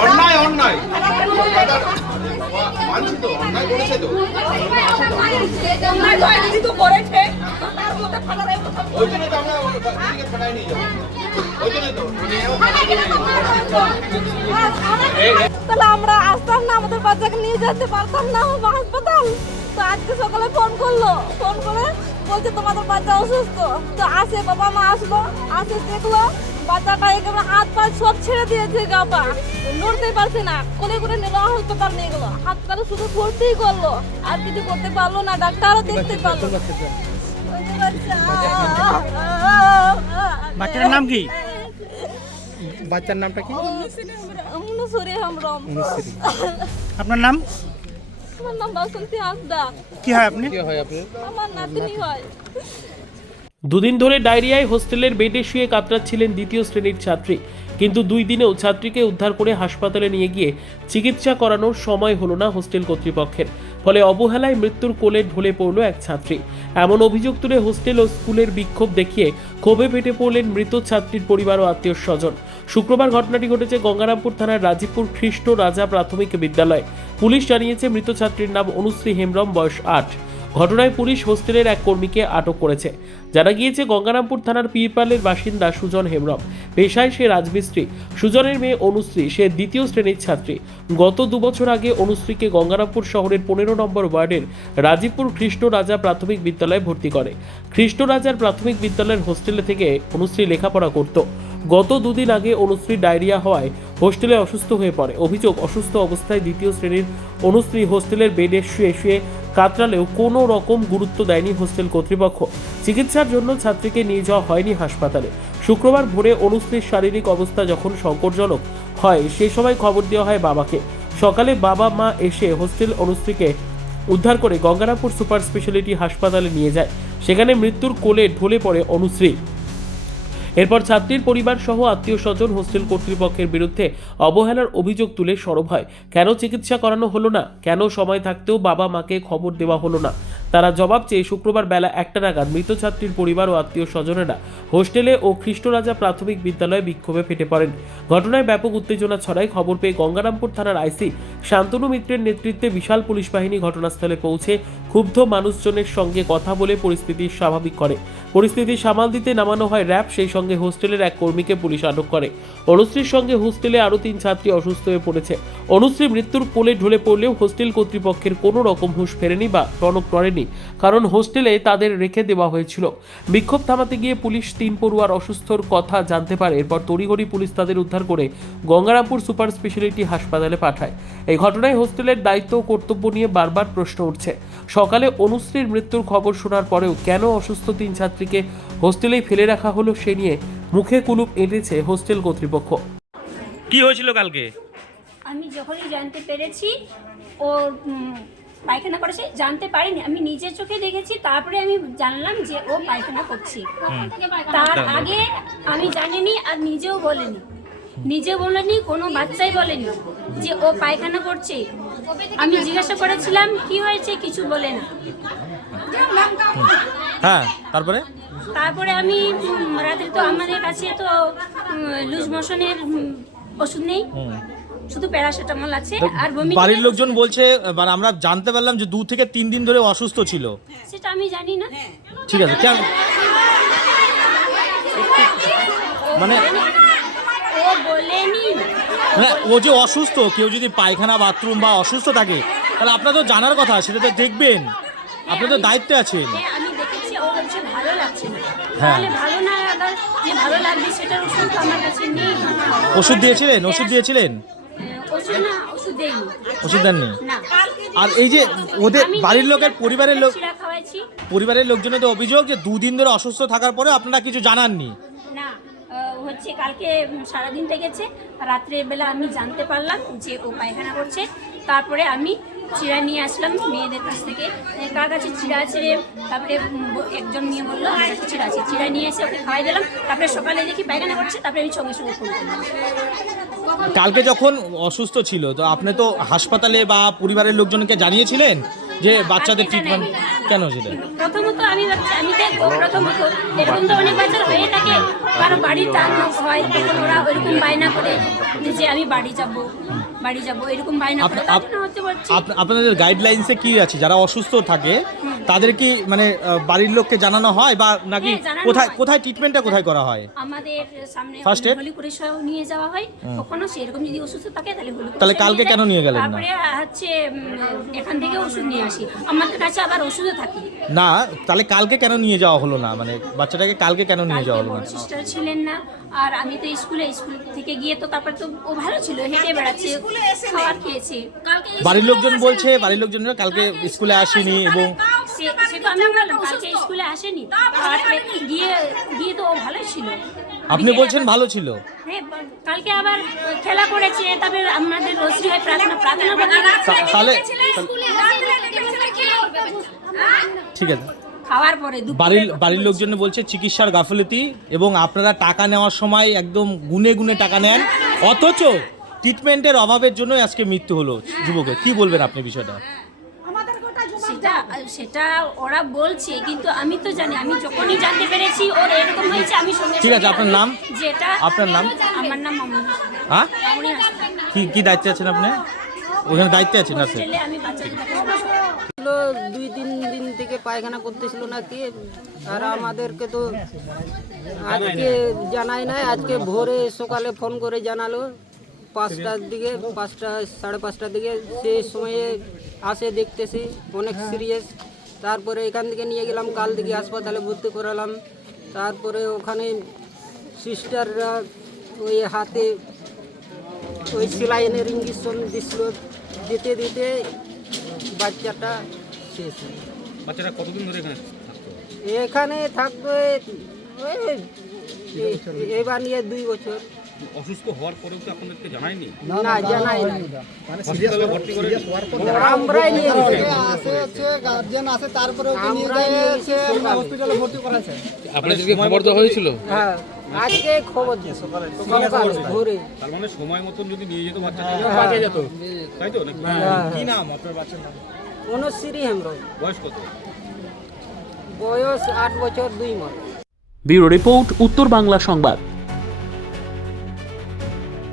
অন্যায় অন্যায় মানছি তো, অন্যায় করেছে তো, ওই জন্য তো আমরা থানায় নিয়ে যাবো, ওই জন্য তো তাহলে আমরা আসতাম না, আমাদের বাচ্চাকে নিয়ে যেতে পারতাম না হাসপাতাল। তো আজকে সকালে ফোন করলো, ফোন করে বলছে তোমাদের বাচ্চা অসুস্থ। তো আসে বাবা মা আসলো, আসে দেখলো বাচ্চাটা একেবারে হাত পা সব ছেড়ে দিয়েছে, গা পা নড়তেই পারছে না। কোলে করে নিল, হাসপাতাল নিয়ে গেলো, হাসপাতালে শুধু ভর্তিই করলো, আর কিছু করতে পারলো না, ডাক্তারও দেখতে পারলো না। বাচ্চার নাম কি? বাচ্চার নামটা কি? আপনার নাম? আমার নাম বাসন্তী হাসদা। কি হয় আপনি? আমার নাতনি হয়। দুদিন ধরে ডায়রিয়ায় হোস্টেলের বেডে শুয়ে কাতরাচ্ছিলেন দ্বিতীয় শ্রেণীর ছাত্রী, কিন্তু 2 দিনেও ছাত্রীকে উদ্ধার করে হাসপাতালে নিয়ে গিয়ে চিকিৎসা করানোর সময় হলো না হোস্টেল কর্তৃপক্ষের। ফলে অবহেলায় মৃত্যুর কোলে ঢলে পড়ল এক ছাত্রী। এমন অভিযোগ তুলে হোস্টেল ও স্কুলের বিক্ষোভ দেখিয়ে ক্ষোভে ফেটে পড়লেন মৃত ছাত্রীর পরিবার ও আত্মীয় স্বজন। শুক্রবার ঘটনাটি ঘটেছে গঙ্গারামপুর থানার রাজীবপুর খ্রিস্ট রাজা প্রাথমিক বিদ্যালয়। পুলিশ জানিয়েছে মৃত ছাত্রীর নাম অনুশ্রী হেমব্রম, বয়স 8। ঘটনায় পুলিশ হোস্টেলের এক কর্মীকে আটক করেছে। জানা গিয়েছে গঙ্গারামপুর থানার পীরপালের বাসিন্দা সুজন হেমব্রম, পেশায় সে রাজমিস্ত্রি। সুজনের মেয়ে অনুশ্রী, সে দ্বিতীয় শ্রেণীর ছাত্রী। গত 2 বছর আগে অনুশ্রীকে গঙ্গারামপুর শহরের 15 নম্বর ওয়ার্ডের রাজীবপুর খ্রিস্ট রাজা প্রাথমিক বিদ্যালয়ে ভর্তি করে। খ্রিস্ট রাজার প্রাথমিক বিদ্যালয়ের হোস্টেলে থেকে অনুশ্রী লেখাপড়া করত। গত 2 দিন আগে অনুশ্রী ডায়রিয়া হওয়ায় হোস্টেলে অসুস্থ হয়ে পড়ে। অভিযোগ, অসুস্থ অবস্থায় দ্বিতীয় শ্রেণীর অনুশ্রী হোস্টেলের বেডে শুয়ে শুয়ে কাতরালেও কোনো রকম গুরুত্ব দেয়নি হোস্টেল কর্তৃপক্ষ। চিকিৎসার জন্য ছাত্রীকে নিয়ে যাওয়া হয়নি হাসপাতালে। শুক্রবার ভোরে অনুশ্রীর শারীরিক অবস্থা যখন সংকটজনক হয়, সেই সময় খবর দেওয়া হয় বাবাকে। সকালে বাবা মা এসে হোস্টেল অনুশ্রীকে উদ্ধার করে গঙ্গারামপুর সুপার স্পেশালিটি হাসপাতালে নিয়ে যায়। সেখানে মৃত্যুর কোলে ঢলে পড়ে অনুশ্রী। এরপর ছাত্রীর পরিবার সহ আত্মীয় স্বজন হোস্টেল কর্তৃপক্ষের বিরুদ্ধে অবহেলার অভিযোগ তুলে সরব হয়। কেন চিকিৎসা করানো হলো না, কেন সময় থাকতেও বাবা মাকে খবর দেওয়া হলো না, তারা জবাব চেয়ে শুক্রবার বেলা 1টা নাগাদ মৃত ছাত্রীর পরিবার ও আত্মীয় স্বজনেরা হোস্টেলে ও খ্রিস্ট রাজা প্রাথমিক বিদ্যালয়ে বিক্ষোভে ফেটে পড়েন। ঘটনায় ব্যাপক উত্তেজনা ছড়ায়। খবর পেয়ে গঙ্গারামপুর থানার আইসি শান্তনু মিত্রের নেতৃত্বে বিশাল পুলিশ বাহিনী ঘটনাস্থলে পৌঁছে ক্ষুব্ধ মানুষজনের সঙ্গে কথা বলে পরিস্থিতি স্বাভাবিক করে। পরিস্থিতি সামাল দিতে নামানো হয় র্যাব, সেই সঙ্গে হোস্টেলের এক কর্মীকে পুলিশ আটক করে। অনুশ্রীর সঙ্গে হোস্টেলে আরও 3 ছাত্রী অসুস্থ হয়ে পড়েছে। অনুশ্রী মৃত্যুর কোলে ঢলে পড়লেও হোস্টেল কর্তৃপক্ষের কোনো রকম হুঁশ ফেরেনি বা টনক নড়েনি, কারণ হোস্টেলে তাদের রেখে দেওয়া হয়েছিল। বিক্ষোভ থামাতে গিয়ে পুলিশ 3 পড়ুয়ার অসুস্থর কথা জানতে পারে। এরপর তড়িঘড়ি পুলিশ তাদের উদ্ধার করে গঙ্গারামপুর সুপার স্পেশালিটি হাসপাতালে পাঠায়। এই ঘটনায় হোস্টেলের দায়িত্ব ও কর্তব্য নিয়ে বারবার প্রশ্ন উঠছে। সকালে অনুশ্রীর মৃত্যুর খবর শোনার পরেও কেন অসুস্থ 3 ছাত্রীকে হোস্টেলেই ফেলে রাখা হলো, সে নিয়ে মুখে কুলুপ এঁটেছে হোস্টেল কর্তৃপক্ষ। কি হয়েছিল কালকে? আমি যখনই জানতে পেরেছি ও পায়খানা করেছে, জানতে পারিনি, আমি নিজের চোখে দেখেছি, তারপরে আমি জানলাম যে ও পায়খানা করছে। তার আগে আমি জানিনি, আর নিজেও বলেনি, কোনো বাচ্চাই বলেনি যে ও পায়খানা করছে। আমি জিজ্ঞাসা করেছিলাম কি হয়েছে, কিছু বলে না। হ্যাঁ, তারপরে আমি রাতে তো আমাদের কাছে তো লুজ মোশনের ওষুধ নেই, শুধু প্যারাসিটামল আছে। আর বাড়ির লোকজন বলছে, মানে আমরা জানতে পারলাম যে 2 থেকে 3 দিন ধরে অসুস্থ ছিল। সেটা আমি জানি না। ঠিক আছে, কেন মানে ও বলেনি, মানে ও যে অসুস্থ, কেউ যদি পায়খানা বাথরুম বা অসুস্থ থাকে তাহলে আপনার তো জানার কথা, সেটা তো দেখবেন, আপনি তো দায়িত্বে আছেন। আমি দেখেছি ও বলছে ভালো লাগছে না, তাহলে ভালো না লাগার যে ভালো লাগবে সেটার ওষুধ তো আমার কাছে নেই। ওষুধ দিয়েছিলেন? ওষুধ দেয়নি। ওষুধ দেননি? না। আর এই যে ওদের আমি বাড়ির লোকের পরিবারের লোক, চিরা খাওয়াইছি। পরিবারের লোকজনের তো অভিযোগ যে 2 দিন ধরে অসুস্থ থাকার পরে আপনারা কিছু জানাননি। না, হচ্ছে কালকে সারাদিন থেকেছে, রাত্রে বেলা আমি জানতে পারলাম যে ও পায়খানা করছে। তারপরে আমি চিরা নিয়ে আসলাম মেয়েদের কাছ থেকে, কার কাছে চিরা আছে রে? তারপরে একজন মেয়ে বললো আমার কাছে চিরা আছে, চিরা নিয়ে এসে ওকে খাওয়াই দিলাম। তারপরে সকালে দেখি পায়খানা করছে, তারপরে আমি সঙ্গে সঙ্গে ফোন করলাম। কালকে যখন অসুস্থ ছিল তো আপনি তো হাসপাতালে বা পরিবারের লোকজনকে জানিয়েছিলেন যে বাচ্চাদের ট্রিটমেন্ট কেন ছিল? প্রথমত আমি দেখবো, প্রথমত এরকম তো অনেক বাচ্চার হয়ে থাকে, কারো বাড়ির টান হয়, তখন ওরা ওইরকম বায়না করে যে আমি বাড়ি যাব এরকম বায়না করে, তার জন্য হচ্ছে বলছি। আপনাদের গাইডলাইন্সে কি আছে যারা অসুস্থ থাকে তাদের কি মানে বাড়ির লোককে জানানো হয় বা নাকি হ্যাঁ, জানানো কোথায় হয়। কোথায় ট্রিটমেন্টটা কোথায় করা হয়? আমাদের সামনে First aid? হলিপুরে নিয়ে যাওয়া হয়, কখনো সেরকম যদি অসুস্থ থাকে তাহলে হলিপুরে তাহলে কালকে কেন নিয়ে গেলেন না? তারপরে হচ্ছে এখান থেকে ওষুধ নিয়ে আসি, আমাদের কাছে আবার ওষুধও থাকে। না, তাহলে কালকে কেন নিয়ে যাওয়া হলো না? মানে বাচ্চাটাকে কালকে কেন নিয়ে যাওয়া হলো না? সিস্টার ছিলেন না, আর আমি তো স্কুল থেকে গিয়ে তো তারপরে তো ও ভালো ছিল, হেঁটে বেড়াচ্ছে, খাবার খেয়েছে। কালকে বাড়ির লোকজন বলছে, বাড়ির লোকজন কালকে স্কুলে আসেনি এবং সে তো আমি বললাম কালকে স্কুলে আসেনি, তারপরে গিয়ে তো ও ভালোই ছিল। আপনি বলছেন ভালো ছিল। হ্যাঁ, কালকে আবার খেলা করেছে, তারপরে আমাদের রোজরি হয় প্রার্থনা তাহলে ঠিক আছে। খাওয়ার পরে বাড়ির লোকজন বলছে চিকিৎসার গাফিলতি এবং আপনারা টাকা নেওয়ার সময় একদম গুনে গুনে টাকা নেন, অথচ ট্রিটমেন্টের অভাবের জন্য আজকে মৃত্যু হলো যুবকের। কি বলবেন আপনি বিষয়টা? সেটা ওরা বলছে, কিন্তু আমি তো জানি, আমি যখনই জানতে পেরেছি ওর এরকম হয়েছে আমি সঙ্গে ঠিক আছে, আপনার নাম? যেটা আপনার নাম? আমার নাম মামুনি। হ্যাঁ, মামুনি হাসপাতাল। কি দায়িত্বে আছেন আপনি? ওখানে দায়িত্বে আছেন না? হোস্টেলে আমি বাচ্চাদের দেখাশোনা করি। 2-3 দিন থেকে পায়খানা করতেছিল না কি, আর আমাদেরকে তো আজকে জানাই নাই, আজকে ভোরে সকালে ফোন করে জানালো 5টার দিকে, 5টা 5:30টার দিকে। সেই সময়ে আসে দেখতেছি অনেক সিরিয়াস। তারপরে এখান থেকে নিয়ে গেলাম কাল দিকে হাসপাতালে ভর্তি করালাম। তারপরে ওখানে সিস্টাররা ওই হাতে ওই সেলাইনের ইঞ্জেকশন দিছিল, দিতে দিতে বাচ্চাটা শেষ। বাচ্চাটা কতদিন ধরে এখানে থাকতো এবার নিয়ে 2 বছর। অসুস্থ হওয়ার পরেও কি আপনাদেরকে জানায়নি? না, জানাই না, হসপিটালে ভর্তি করে আমরাই নিয়ে গেছি। গার্জিয়ান আছে, তারপরে আমরাই নিয়ে গেছি সকালে। হসপিটালে ভর্তি করাছে। আপনাদেরকে খবর দেওয়া হয়েছিল? হ্যাঁ, আজকে খবর দিয়ে সকালে ভোরে। তার মানে সময় মতন যদি নিয়ে যেত বাচ্চাটাকে বাঁচা যেত, তাই তো নাকি? কি নাম আপনার বাচ্চার নাম? অনুশ্রী হেমব্রম, বয়স কত? বয়স 8 বছর 2 মাস। ব্যুরো রিপোর্ট, উত্তর বাংলা সংবাদ।